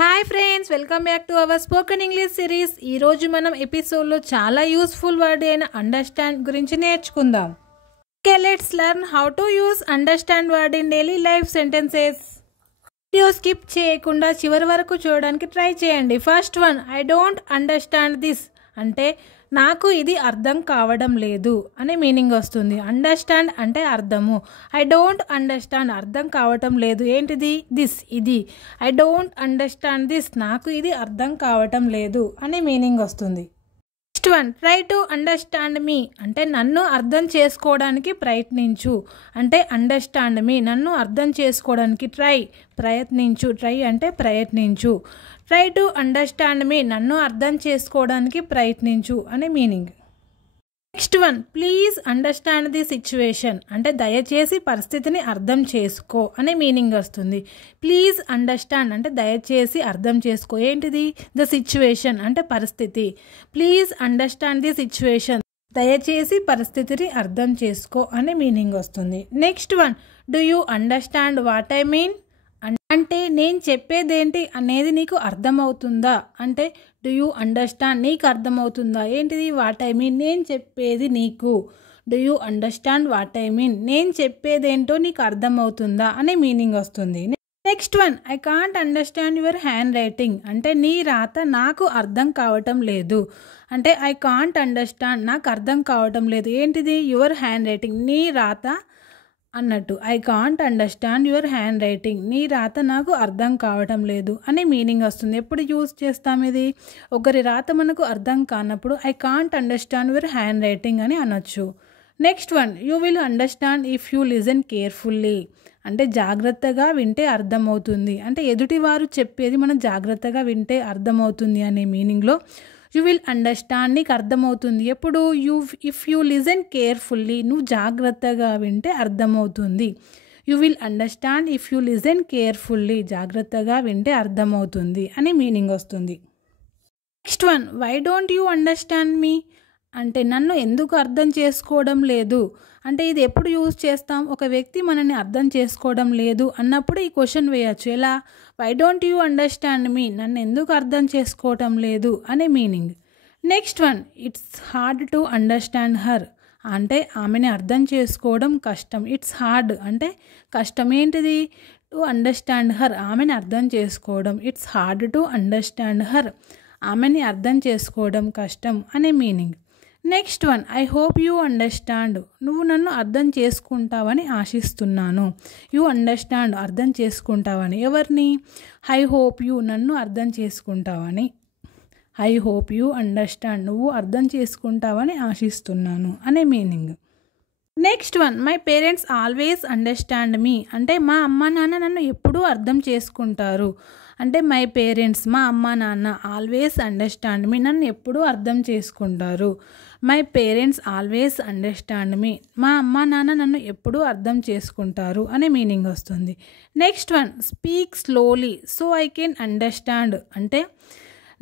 Hi friends, welcome back to our spoken English series. ఈరోజు మనం ఎపిసోడ్లో చాలా యూస్ఫుల్ వర్డ్ అయిన అండర్స్టాండ్ గురించి నేర్చుకుందాం. Okay, let's learn how to use understand word in daily life sentences. Video skip చేయకుండా చివరి వరకు చూడడానికి ట్రై చేయండి. First one, I don't understand this అంటే నాకు ఇది అర్థం కావడం లేదు అనే మీనింగ్ వస్తుంది. అండర్స్టాండ్ అంటే అర్థము. ఐ డోంట్ అండర్స్టాండ్ అర్థం కావటం లేదు. ఏంటిది? దిస్, ఇది. ఐ డోంట్ అండర్స్టాండ్ దిస్ నాకు ఇది అర్థం కావటం లేదు అనే మీనింగ్ వస్తుంది. Next one, try to understand me అంటే నన్ను అర్థం చేసుకోవడానికి ప్రయత్నించు. అంటే అండర్స్టాండ్ మీ నన్ను అర్థం చేసుకోవడానికి ప్రయత్నించు. ట్రై అంటే ప్రయత్నించు. ట్రై టు అండర్స్టాండ్ మీ నన్ను అర్థం చేసుకోవడానికి ప్రయత్నించు అనే meaning. Next one, please understand the situation అంటే దయచేసి పరిస్థితిని అర్థం చేసుకో అనే మీనింగ్ వస్తుంది. ప్లీజ్ అండర్స్టాండ్ అంటే దయచేసి అర్థం చేసుకో. ఏంటిది? ద సిచ్యువేషన్ అంటే పరిస్థితి. ప్లీజ్ అండర్స్టాండ్ ది సిచ్యువేషన్ దయచేసి పరిస్థితిని అర్థం చేసుకో అనే మీనింగ్ వస్తుంది. Next one, do you understand what I mean అంటే నేను చెప్పేదేంటి అనేది నీకు అర్థమవుతుందా అంటే డూ యూ అండర్స్టాండ్ నీకు అర్థమవుతుందా. ఏంటిది? వాట్ ఐ మీన్ నేను చెప్పేది నీకు. Do you understand what I mean నేను చెప్పేదేంటో నీకు అర్థమవుతుందా అనే మీనింగ్ వస్తుంది. Next one, I can't understand your hand writing అంటే నీ రాత నాకు అర్థం కావటం లేదు. అంటే ఐ కాంట్ అండర్స్టాండ్ నాకు అర్థం కావటం లేదు. ఏంటిది? యువర్ హ్యాండ్ రైటింగ్ నీ రాత అన్నట్టు. I can't understand your hand writing నీ రాత నాకు అర్థం కావటం లేదు అనే మీనింగ్ వస్తుంది. ఎప్పుడు యూజ్ చేస్తాం ఇది? ఒకరి రాత మనకు అర్థం కానప్పుడు I can't understand your hand writing అని అనొచ్చు. Next one, you will understand if you listen carefully అంటే జాగ్రత్తగా వింటే అర్థమవుతుంది. అంటే ఎదుటివారు చెప్పేది మనం జాగ్రత్తగా వింటే అర్థమవుతుంది అనే మీనింగ్లో యూ విల్ అండర్స్టాండ్ నీకు అర్థమవుతుంది. ఎప్పుడు? ఇఫ్ యూ లిజన్ కేర్ఫుల్లీ నువ్వు జాగ్రత్తగా వింటే అర్థమవుతుంది. You will understand if you listen carefully జాగ్రత్తగా వింటే అర్థమవుతుంది అని మీనింగ్ వస్తుంది. Next one, why don't you understand me అంటే నన్ను ఎందుకు అర్థం చేసుకోవడం లేదు. అంటే ఇది ఎప్పుడు యూజ్ చేస్తాం? ఒక వ్యక్తి మనల్ని అర్థం చేసుకోవడం లేదు అన్నప్పుడు ఈ క్వశ్చన్ వేయచ్చు. ఎలా? వై డోంట్ యూ అండర్స్టాండ్ మీ నన్ను ఎందుకు అర్థం చేసుకోవటం లేదు అనే meaning. Next one, it's hard to understand her అంటే ఆమెని అర్థం చేసుకోవడం కష్టం. ఇట్స్ హార్డ్ అంటే కష్టం. ఏంటిది? టు అండర్స్టాండ్ హర్ ఆమెని అర్థం చేసుకోవడం. It's hard to understand her ఆమెని అర్థం చేసుకోవడం కష్టం అనే meaning. Next one, I hope you understand నువ్వు నన్ను అర్థం చేసుకుంటావని ఆశిస్తున్నాను. యూ అండర్స్టాండ్ అర్థం చేసుకుంటావని. ఎవరిని? ఐ హోప్ యూ నన్ను అర్థం చేసుకుంటావని. ఐ హోప్ యూ అండర్స్టాండ్ నువ్వు అర్థం చేసుకుంటావని ఆశిస్తున్నాను అనే meaning. Next one, my parents always understand me అంటే మా అమ్మ నాన్న నన్ను ఎప్పుడూ అర్థం చేసుకుంటారు. అంటే మై పేరెంట్స్ మా అమ్మ నాన్న ఆల్వేస్ అండర్స్టాండ్ మీ నన్ను ఎప్పుడూ అర్థం చేసుకుంటారు. మై పేరెంట్స్ ఆల్వేస్ అండర్స్టాండ్ మీ మా అమ్మ నాన్న నన్ను ఎప్పుడూ అర్థం చేసుకుంటారు అనే మీనింగ్ వస్తుంది. Next one, speak slowly so I can understand అంటే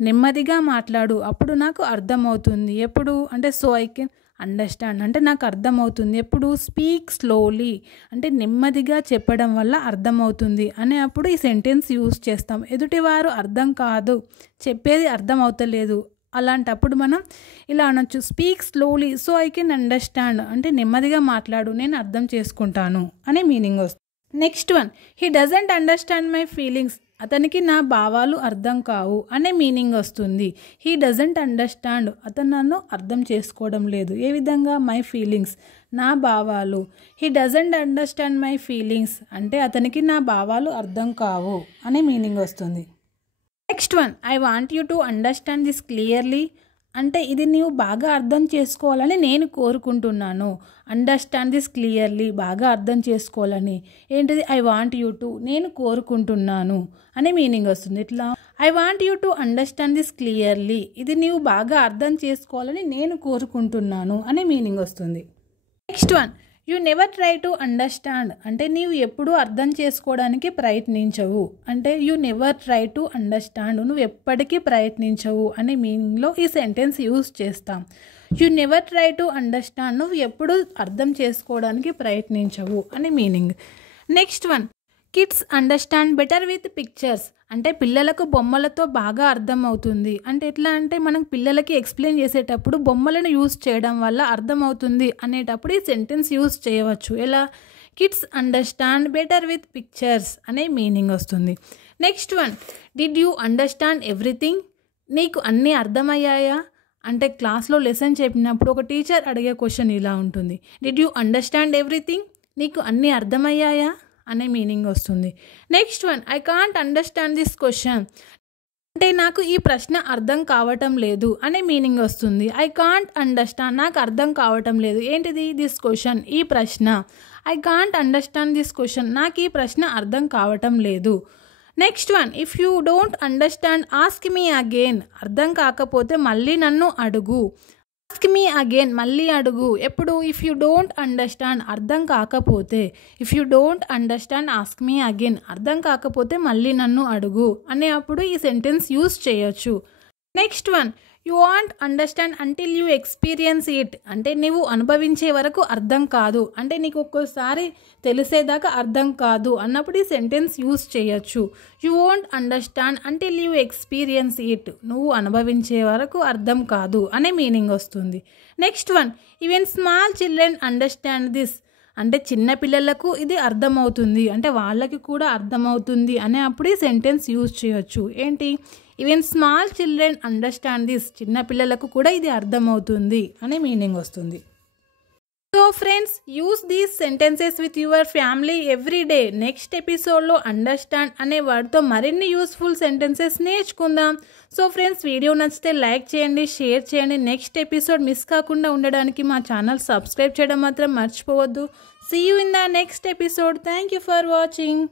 నెమ్మదిగా మాట్లాడు అప్పుడు నాకు అర్థమవుతుంది. ఎప్పుడు? అంటే సో ఐ కెన్ అండర్స్టాండ్ అంటే నాకు అర్థమవుతుంది. ఎప్పుడు? స్పీక్ స్లోలీ అంటే నెమ్మదిగా చెప్పడం వల్ల అర్థమవుతుంది అనే అప్పుడు ఈ సెంటెన్స్ యూజ్ చేస్తాం. ఎదుటివారు అర్థం కాదు, చెప్పేది అర్థం అవుతలేదు, అలాంటప్పుడు మనం ఇలా అనొచ్చు, speak slowly so I can understand అంటే నెమ్మదిగా మాట్లాడు నేను అర్థం చేసుకుంటాను అనే మీనింగ్ వస్తుంది. Next one, he doesn't understand my feelings అతనికి నా భావాలు అర్థం కావు అనే మీనింగ్ వస్తుంది. హీ డజంట్ అండర్స్టాండ్ అతను నన్ను అర్థం చేసుకోవడం లేదు. ఏ విధంగా? మై ఫీలింగ్స్ నా భావాలు. He doesn't understand my feelings అంటే అతనికి నా భావాలు అర్థం కావు అనే మీనింగ్ వస్తుంది. Next one, I want you to understand this clearly అంటే ఇది నీవు బాగా అర్థం చేసుకోవాలని నేను కోరుకుంటున్నాను. అండర్స్టాండ్ దిస్ క్లియర్లీ బాగా అర్థం చేసుకోవాలని. ఏంటిది? ఐ వాంట్ యూ టు నేను కోరుకుంటున్నాను అనే మీనింగ్ వస్తుంది. ఇట్లా I want you to understand this clearly ఇది నీవు బాగా అర్థం చేసుకోవాలని నేను కోరుకుంటున్నాను అనే మీనింగ్ వస్తుంది. Next one, you never try to understand అంటే నీవు ఎప్పుడూ అర్థం చేసుకోవడానికి ప్రయత్నించవు. అంటే you never try to understand నువ్వు ఎప్పటికీ ప్రయత్నించవు అనే మీనింగ్లో ఈ సెంటెన్స్ యూజ్ చేస్తాం. You never try to understand నువ్వు ఎప్పుడు అర్థం చేసుకోవడానికి ప్రయత్నించవు అనే meaning. Next one, kids understand better with pictures అంటే పిల్లలకు బొమ్మలతో బాగా అర్థం అవుతుంది. అంటే ఎట్లా అంటే మనం పిల్లలకి ఎక్స్ప్లెయిన్ చేసేటప్పుడు బొమ్మలను యూజ్ చేయడం వల్ల అర్థమవుతుంది అనేటప్పుడు ఈ సెంటెన్స్ యూజ్ చేయవచ్చు. ఎలా? Kids understand better with pictures అనే మీనింగ్ వస్తుంది. Next one, did you understand everything? నీకు అన్నీ అర్థమయ్యాయా? అంటే క్లాస్లో లెసన్ చెప్పినప్పుడు ఒక టీచర్ అడిగే క్వశ్చన్ ఇలా ఉంటుంది, డిడ్ యూ అండర్స్టాండ్ ఎవ్రీథింగ్? నీకు అన్నీ అర్థమయ్యాయా అనే మీనింగ్ వస్తుంది. Next one, I can't understand this question అంటే నాకు ఈ ప్రశ్న అర్థం కావటం లేదు అనే మీనింగ్ వస్తుంది. ఐ కాంట్ అండర్స్టాండ్ నాకు అర్థం కావటం లేదు. ఏంటిది? దిస్ క్వశ్చన్ ఈ ప్రశ్న. I can't understand this question నాకు ఈ ప్రశ్న అర్థం కావటం లేదు. Next one, if you don't understand ask me again అర్థం కాకపోతే మళ్ళీ నన్ను అడుగు. ఆస్క్ మీ అగైన్ మళ్ళీ అడుగు. ఎప్పుడు? ఇఫ్ యూ డోంట్ అండర్స్టాండ్ అర్థం కాకపోతే, if you don't understand ask me again అర్థం కాకపోతే మళ్ళీ నన్ను అడుగు అనే అప్పుడు ఈ సెంటెన్స్ యూజ్ చేయొచ్చు. Next one, you want understand until you experience it అంటే నువ్వు అనుభవించే వరకు అర్థం కాదు. అంటే నీకు ఒక్కోసారి తెలిసేదాకా అర్థం కాదు అన్నప్పుడు ఈ సెంటెన్స్ యూజ్ చేయొచ్చు. You want understand until you experience it నువ్వు అనుభవించే వరకు అర్థం కాదు అనే మీనింగ్ వస్తుంది. Next one, even small children understand this అంటే చిన్న పిల్లలకు ఇది అర్థమవుతుంది అంటే వాళ్ళకి కూడా అర్థమవుతుంది అనే అప్పుడు ఈ సెంటెన్స్ యూజ్ చేయొచ్చు. ఏంటి? Even small children understand this చిన్న పిల్లలకు కూడా ఇది అర్థమవుతుంది అనే మీనింగ్ వస్తుంది. So friends, use these sentences with your family every day. Next ఎపిసోడ్లో అండర్స్టాండ్ అనే వర్డ్తో మరిన్ని యూస్ఫుల్ సెంటెన్సెస్ నేర్చుకుందాం. సో ఫ్రెండ్స్, వీడియో నచ్చితే లైక్ చేయండి, షేర్ చేయండి. నెక్స్ట్ ఎపిసోడ్ మిస్ కాకుండా ఉండడానికి మా ఛానల్ సబ్స్క్రైబ్ చేయడం మాత్రం మర్చిపోవద్దు. See you in the next episode. Thank you for watching.